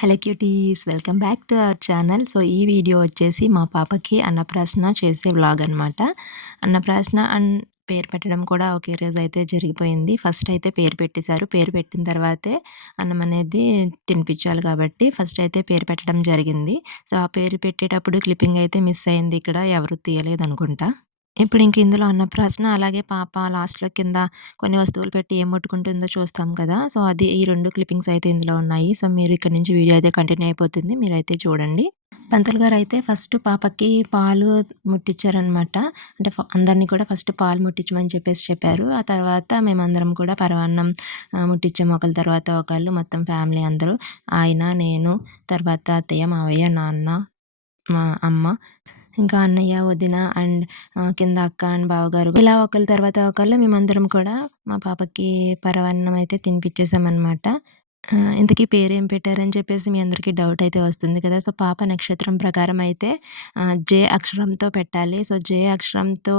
Hello cuties, welcome back to our channel. So ఈ video వచ్చేసి మా పాపకి అన్నప్రాసన చేసే వ్లాగ్ అనమాట. అన్నప్రాసన అండ్ పేరు పెట్టడం కూడా ఒకే రోజు అయితే జరిగిపోయింది. ఫస్ట్ అయితే పేరు పెట్టేశారు. పేరు పెట్టిన తర్వాతే అన్నం అనేది తినిపించాలి కాబట్టి ఫస్ట్ అయితే పేరు పెట్టడం జరిగింది. సో ఆ పేరు పెట్టేటప్పుడు క్లిప్పింగ్ అయితే మిస్ అయింది. ఇక్కడ ఎవరు తీయలేదనుకుంటా. ఇప్పుడు ఇంక ఇందులో అన్నప్రాసన అలాగే పాప లాస్ట్‌లో కింద కొన్ని వస్తువులు పెట్టి ఏం ముట్టుకుంటుందో చూస్తాం కదా! సో అది ఈ 2 క్లిప్పింగ్స్ అయితే ఇందులో ఉన్నాయి. సో మీరు ఇక్కడి నుంచి వీడియో అయితే కంటిన్యూ అయిపోతుంది. మీరైతే చూడండి. పంతులు గారైతే ఫస్ట్ పాపకి పాలు ముట్టిచ్చారనమాట. అంటే అందరిని కూడా ఫస్ట్ పాలు ముట్టిచ్చమని చెప్పారు. ఆ తర్వాత మేమందరం కూడా పరమాన్నం ముట్టిచ్చాము. ఒకళ్ళ తర్వాత ఒకళ్ళు మొత్తం ఫ్యామిలీ అందరూ. ఆయన, నేను, తర్వాత అత్తయ్య, మావయ్య, నాన్న, మా అమ్మ, ఇంకా అన్నయ్య, వదిన అండ్ కింద అక్క అండ్ బావగారు ఇలా ఒకళ్ళ తర్వాత ఒకళ్ళు మేమందరం కూడా మా పాపకి పరమాన్నం అయితే తినిపిచ్చేసామనమాట. ఇంతకీ పేరేం పెట్టారని చెప్పేసి మీ అందరికీ డౌట్ అయితే వస్తుంది కదా! సో పాప నక్షత్రం ప్రకారం అయితే జే అక్షరంతో పెట్టాలి. సో జే అక్షరంతో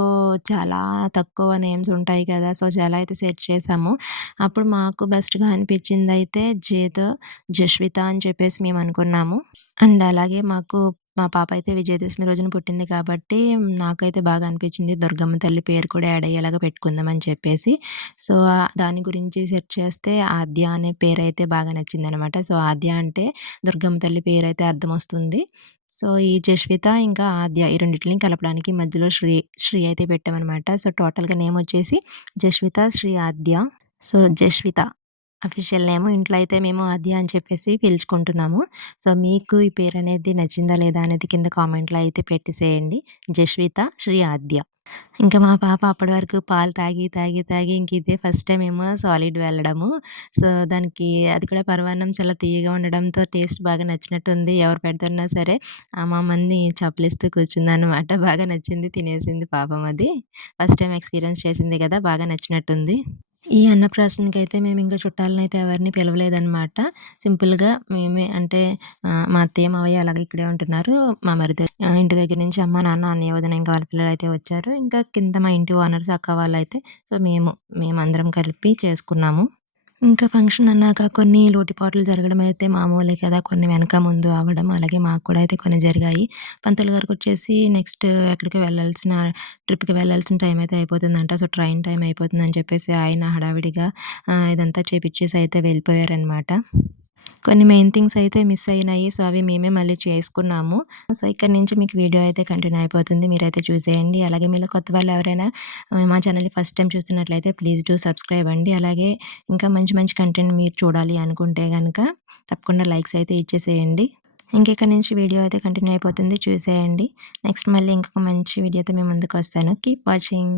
చాలా తక్కువ నేమ్స్ ఉంటాయి కదా! సో చాలా అయితే సెర్చ్ చేసాము. అప్పుడు మాకు బెస్ట్‌గా అనిపించిందయితే జేతో జస్విత అని చెప్పేసి మేమనుకున్నాము. అండ్ అలాగే మా పాప అయితే విజయదశమి రోజున పుట్టింది కాబట్టి నాకైతే బాగా అనిపించింది. దుర్గమ్మ తల్లి పేరు కూడా యాడ్ అయ్యేలాగా పెట్టుకుందామని చెప్పేసి. సో దాని గురించి సెర్చ్ చేస్తే ఆద్య అనే పేరైతే బాగా నచ్చిందనమాట. సో ఆద్య అంటే దుర్గమ్మ తల్లి పేరైతే అర్థమొస్తుంది. సో ఈ జస్విత ఇంకా ఆద్య ఈ రెండిటిని కలపడానికి మధ్యలో శ్రీ అయితే పెట్టామనమాట. సో టోటల్‌గా నేమ్ వచ్చేసి జస్విత శ్రీ ఆద్య. సో జస్విత అఫీషియల్ నేము. ఇంట్లో అయితే మేము ఆద్య అని చెప్పేసి పిలుచుకుంటున్నాము. సో మీకు ఈ పేరనేది నచ్చిందా లేదా అనేది కింద కామెంట్‌లో అయితే పెట్టేసేయండి. జస్విత శ్రీ ఆద్య. ఇంకా మా పాప అప్పటి వరకు పాలు తాగి ఇంక ఇదే ఫస్ట్ టైమ్ ఏమో సాలిడ్ వెళ్ళడము. సో దానికి అది కూడా పరమాన్నం చాలా తియ్యగా ఉండడంతో టేస్ట్ బాగా నచ్చినట్టుంది. ఎవరు పెడుతున్నా సరే మమ్మల్ని చప్పలిస్తూ కూర్చుందనమాట. బాగా నచ్చింది. తినేసింది పాపం అది. ఫస్ట్ టైమ్ ఎక్స్‌పీరియన్స్ చేసింది కదా! బాగా నచ్చినట్టుంది. ఈ అన్నప్రాసనకైతే మేమింక చుట్టాలనైతే ఎవరిని పిలవలేదనమాట. సింపుల్‌గా మేమే అంటే మా అత్తయ్య, మావయ్య అలాగే ఇక్కడే ఉంటున్నారు. మా మరిది ఇంటి దగ్గర నుంచి అమ్మ, నాన్న, అన్నయ్య, వదిన ఇంకా వాళ్ళ పిల్లలైతే వచ్చారు. ఇంకా కింద మా ఇంటి ఓనర్స్ అక్క వాళ్ళైతే సో మేమందరం కలిపి చేసుకున్నాము. ఇంకా ఫంక్షన్ అన్నాక కొన్ని లోటుపాట్లు జరగడం అయితే మామూలే కదా! కొన్ని వెనక ముందు అవ్వడం అలాగే మాకు కూడా అయితే కొన్ని జరిగాయి. పంతులు గారికొచ్చేసి నెక్స్ట్ ఎక్కడికో ట్రిప్‌కి వెళ్ళాల్సిన టైం అయితే అయిపోతుందంట. సో ట్రైన్ టైం అయిపోతుందని చెప్పేసి ఆయన హడావిడిగా ఇదంతా చేపిచ్చేసి అయితే వెళ్ళిపోయారనమాట. కొన్ని మెయిన్ థింగ్స్ అయితే మిస్ అయినాయి. సో అవి మేమే మళ్ళీ చేసుకున్నాము. సో ఇక్కడి నుంచి మీకు వీడియో అయితే కంటిన్యూ అయిపోతుంది. మీరైతే చూసేయండి. అలాగే మీలో కొత్త వాళ్ళు ఎవరైనా మా ఛానల్‌ని ఫస్ట్ టైమ్ చూస్తున్నట్లయితే ప్లీజ్ డూ సబ్స్క్రైబ్ అండి. అలాగే ఇంకా మంచి మంచి కంటెంట్ మీరు చూడాలి అనుకుంటే గనక తప్పకుండా లైక్స్ అయితే ఇచ్చేసేయండి. ఇక్కడి నుంచి వీడియో అయితే కంటిన్యూ అయిపోతుంది. చూసేయండి. నెక్స్ట్ మళ్ళీ ఇంకొక మంచి వీడియోతో మీ ముందుకొస్తాను. Keep watching.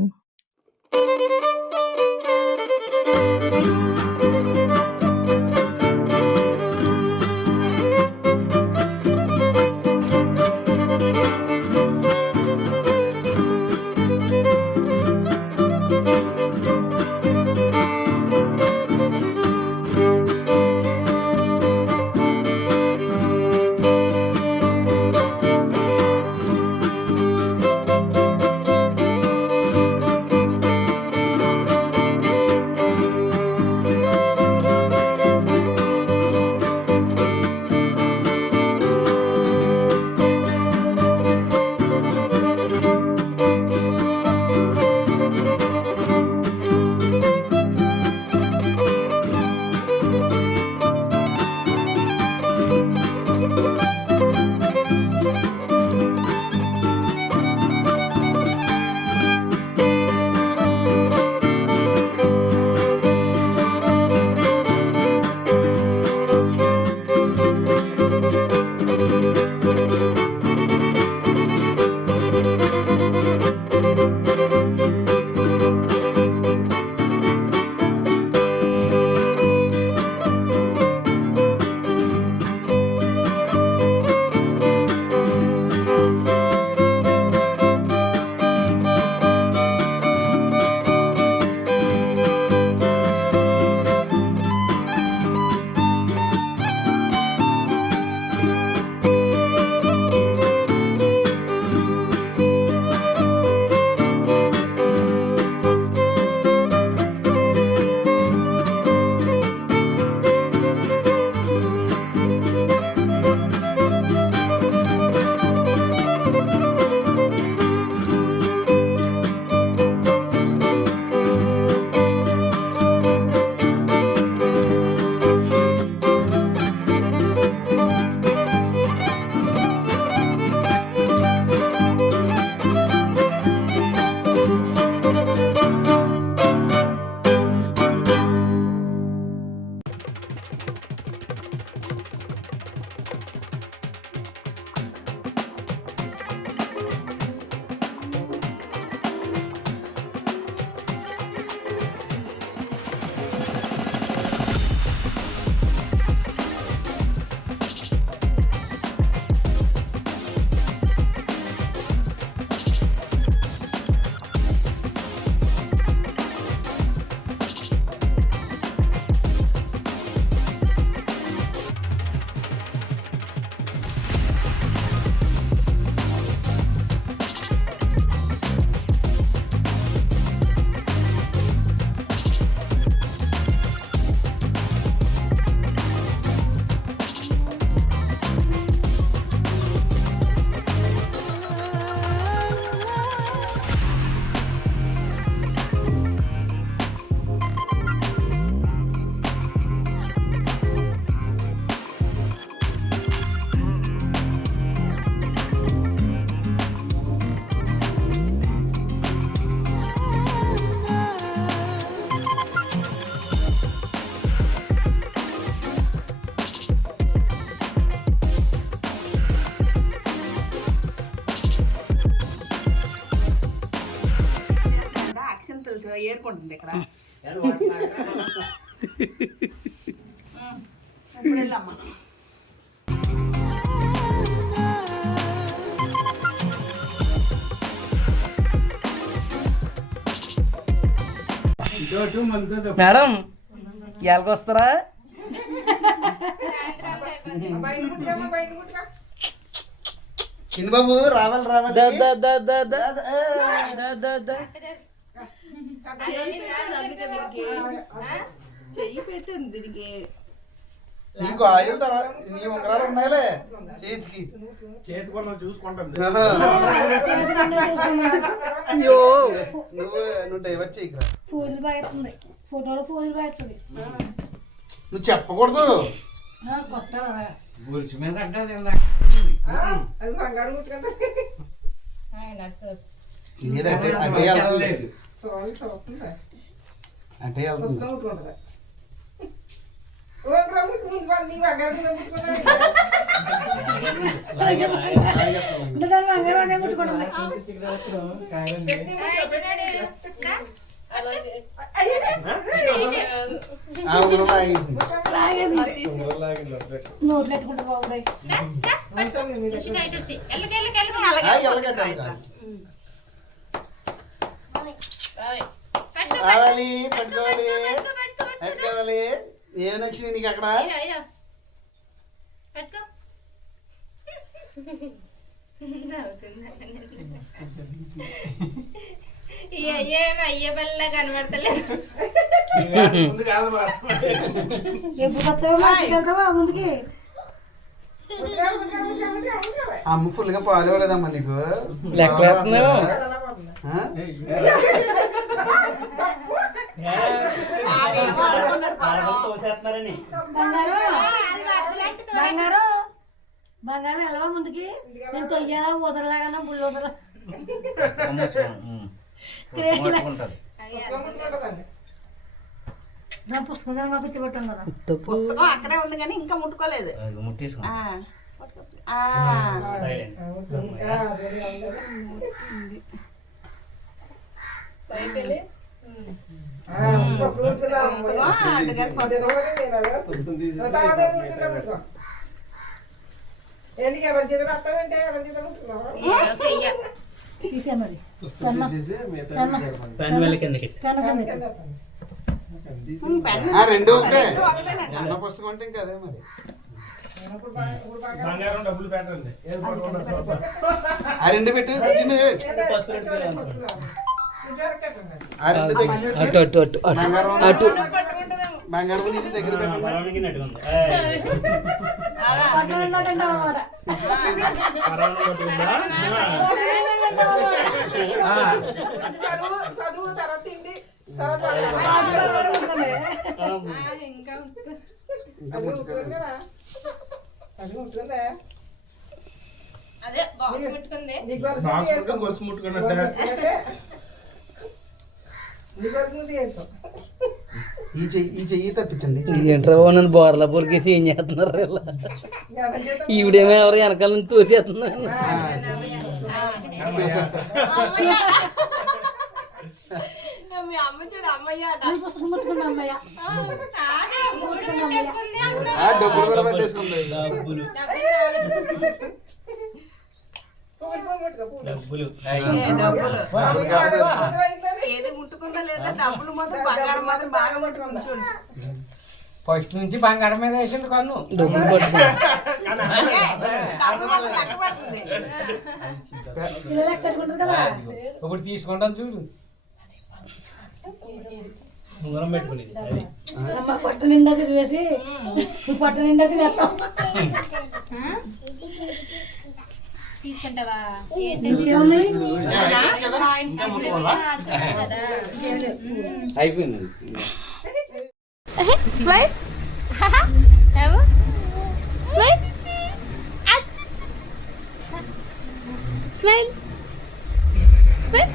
పెట్టుకుంటుంది ఇక్కడ. ఇప్పుడు వెళ్ళమ్మా. మేడం ఎలాగ వస్తారా? చిన్న బాబు రావాలి రావాలి. చెయ్యి పెట్టింది దీనికి. నీకు ఆయిల్ నీ ఉంగరాలు ఉన్నాయిలే చేతికి. చేతి కూడా చూసుకుంటాను. అయ్యో నువ్వు డైవర్ట్ చేయకురా. పూజలు బాగుతుంది, ఫోటోలు పూజలు బాగుతుంది. నువ్వు చెప్పకూడదు. కొత్త గురించి మీద అంటే అది బంగారం ముట్టుకుంటా. అంటే అంటే వెళ్తుంది. అంటే వెళ్తుంది. బంగారం అనే ముట్టుకుంటుంది. నోట్లు పెట్టుకుంటే బాగుంటాయి. రావాలి పట్టుకోవాలి పట్టుకోవాలి. ఏం వచ్చింది నీకు అక్కడ? అయ్యే పల్ల కనబడతలేదు. ఎప్పుడు వస్తావా ముందుకి? అమ్మ ఫుల్గా పాలు ఇవ్వలేదమ్మా నీకు? లెక్కలేస్తున్నావు. బంగారం బంగారం వెళ్ళవా ముందుకి? నేను తొయ్యాలా వదలలాగా బుల్లు వదల పుస్తకం పిచ్చిపెట్టాను కదా. పుస్తకం అక్కడే ఉంది కానీ ఇంకా ముట్టుకోలేదు. తీసే మరి రెండు ఒకటే. అన్న పుస్తకం అంటే ఇంకా అదే మరి. బంగారం డబ్బులు పెట్టండి. ఆ రెండు పెట్టు. ఆ రెండు దగ్గర అటు అటు అటు అటు బంగారం ఇది దగ్గర పెట్టండి. చదువు తర్వాత తిండి ఇంకా అదే బాక్స్ పెట్టుకుంది. గొలుసు ముట్టుకున్నట్టే ఈ చెయ్యి తప్పించండి. ఏంట్రా నన్ను బోర్లా పొలికేసి ఏం చేస్తున్నారు? ఈవిడేమో ఎవరు వెనకాల నుంచి తోసేస్తున్నారు. మీ అమ్మ చూడు అమ్మయ్య పుస్తకం పట్టుకున్నా అమ్మయ్య. డబ్బులు కూడా పెట్టేసుకుంది. ఏది ముట్టుకుందా లేదా? డబ్బులు మాత్రం బంగారం మాత్రం బాగా ముట్టుకుంది. ఫస్ట్ నుంచి బంగారం మీద వేసింది కన్ను. డబ్బులు పట్టుకున్నా ఇలా లెక్క పెట్టుకుంటారు కదా. ఇప్పుడు తీసుకుంటాను చూడు. అమ్మ పట్టు నిండా తిరిగేసి పట్టు నిండా తినేస్తాం. తీసుకుంటావా? ఇంకేమున్నాయి? అయిపోయింది. Smile smile smile smile.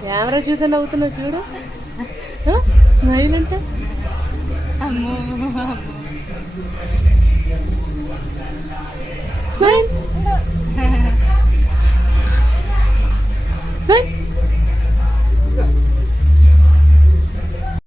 Camera చూసి నవ్వుతున్నావు చూడు. స్మైల్ అంటే అమ్మో స్మైల్